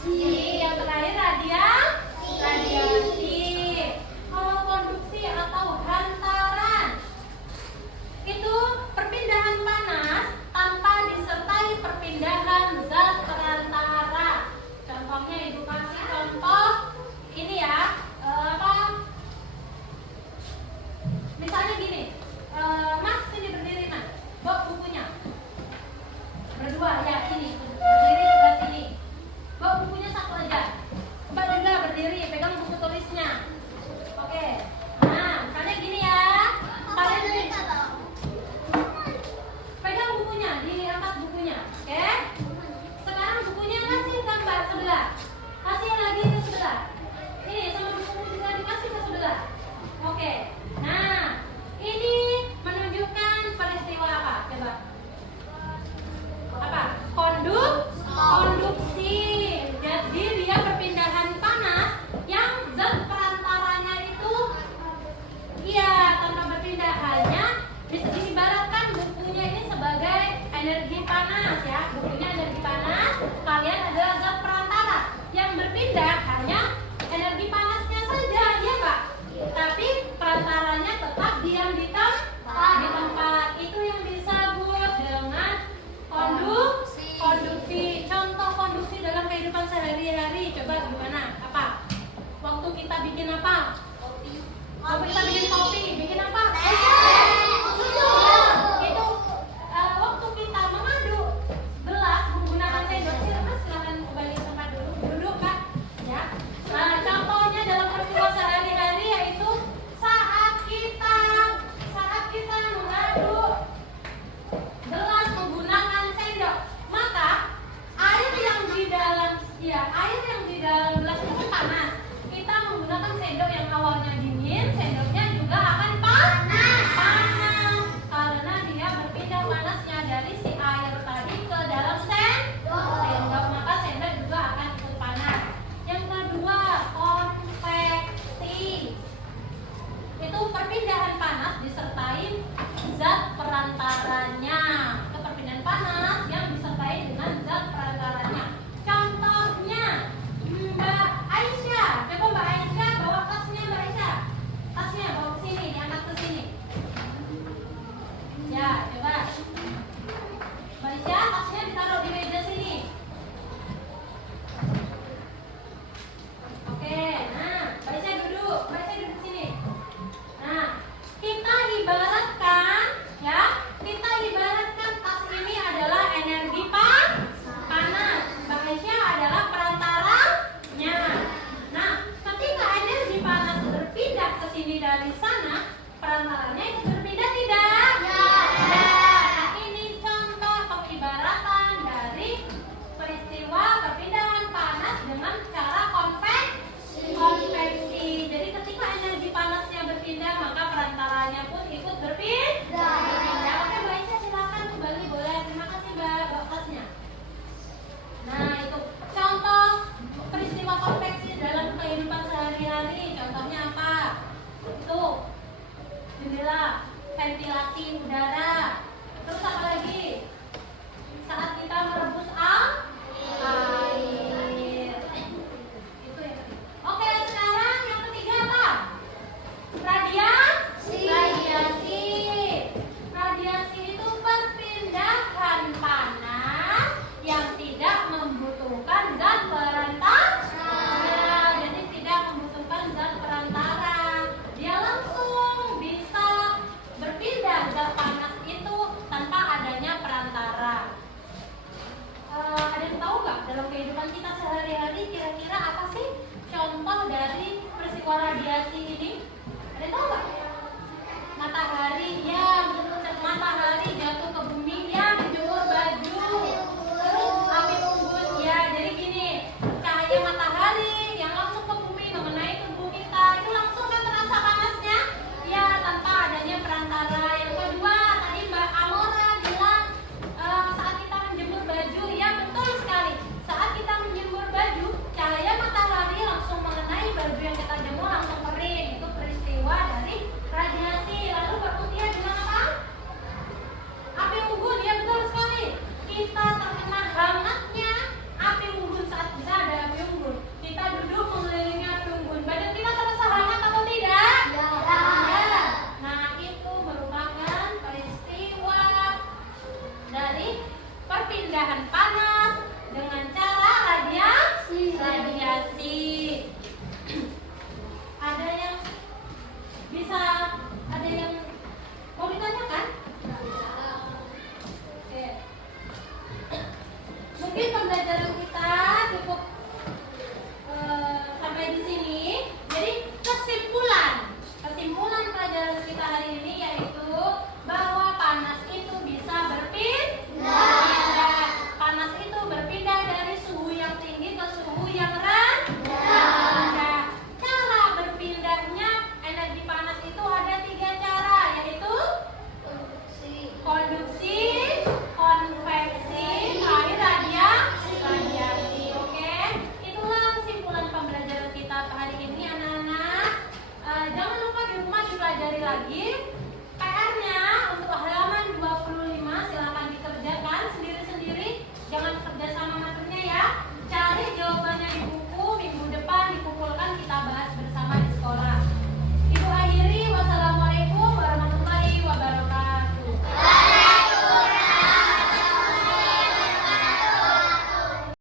Yang terakhir radiasi. Kalau konduksi atau hantaran itu perpindahan panas tanpa disertai perpindahan zat perantara. Contohnya ibu kasih contoh ini ya, misalnya gini, Mas sini berdiri Mas, bawa bukunya berdua ya, sini berdiri sebelah sini, bawa bukunya satu aja. Mbak juga berdiri, pegang buku tulisnya. Oke, nah misalnya gini ya, kalian pegang bukunya, diangkat bukunya. Oke, sekarang bukunya kasih ke Mbak sebelah, kasih lagi ke sebelah. Ini sama buku juga dikasih ke sebelah. Oke, nah ini menunjukkan peristiwa apa? Coba. Apa? Konduksi. Jadi dia perpindahan panas yang zat perantaranya itu tanpa berpindah, hanya bisa diibaratkan bukunya ini sebagai energi panas ya. Bukunya energi panas, kalian adalah zat perantara. Yang berpindah hanya energi panasnya saja, ya Pak. Tapi perantaranya tetap diam di tempat. Itu yang disebut dengan konduksi. Contoh konduksi dalam kehidupan sehari-hari, coba gimana? Apa? Waktu kita bikin apa? Waktu kita bikin kopi, bikin apa? Susu. Itu waktu kita mengaduk gelas menggunakan sendok. Silakan kembali ke tempat duduk Pak. Ya. Nah, contohnya dalam peristiwa sehari-hari yaitu saat kita mengaduk gelas menggunakan sendok, maka air yang di dalam gelas itu panas. Kita menggunakan sendok yang awalnya dingin, sendoknya juga akan panas karena dia berpindah panasnya dari si air tadi ke dalam sendok, maka sendok juga akan ikut panas. Yang kedua, konveksi. Itu perpindahan panas disertai zat perantaranya. Itu perpindahan panas yang disertai dengan zat perantaranya. Contohnya Mbak Aisyah. Coba Mbak Aisyah bawa tasnya Mbak Aisyah. Tasnya bawa ke sini, diangkat ke sini. Ya, coba. Mbak Aisyah, tasnya ditaruh di meja sini. Oke, nah, Mbak Aisyah duduk. Mbak Aisyah duduk sini. Nah, kita ibaratkan tas ini adalah energi panas. Mbak Aisyah adalah perantaranya. Nah, ketika energi panas berpindah ke sini dari sana, perantaranya ikut berpindah tidak? Ya. Nah, ini contoh pengibaratan dari peristiwa perpindahan panas dengan cara konveksi. Jadi ketika energi panasnya berpindah, maka perantaranya pun ikut berpindah. Oke, Mbak Aisyah silakan kembali boleh. Terima kasih Mbak, bawa tasnya. Nah, itu contoh peristiwa konveksi dalam kehidupan sehari-hari. Contohnya apa? Itu jendela, ventilasi udara. Terus apa lagi? Saat kita merebus air. Itu ya. Oke, sekarang yang ketiga apa? Radiasi itu perpindahan panas yang tidak membutuhkan zat perantara. Jadi tidak membutuhkan zat perantara. Dia langsung bisa berpindah zat panas itu tanpa adanya perantara. Ada yang tahu nggak dalam kehidupan kita sehari-hari kira-kira apa sih contoh dari peristiwa radiasi ini? Ada yang tahu nggak? Matahari, ya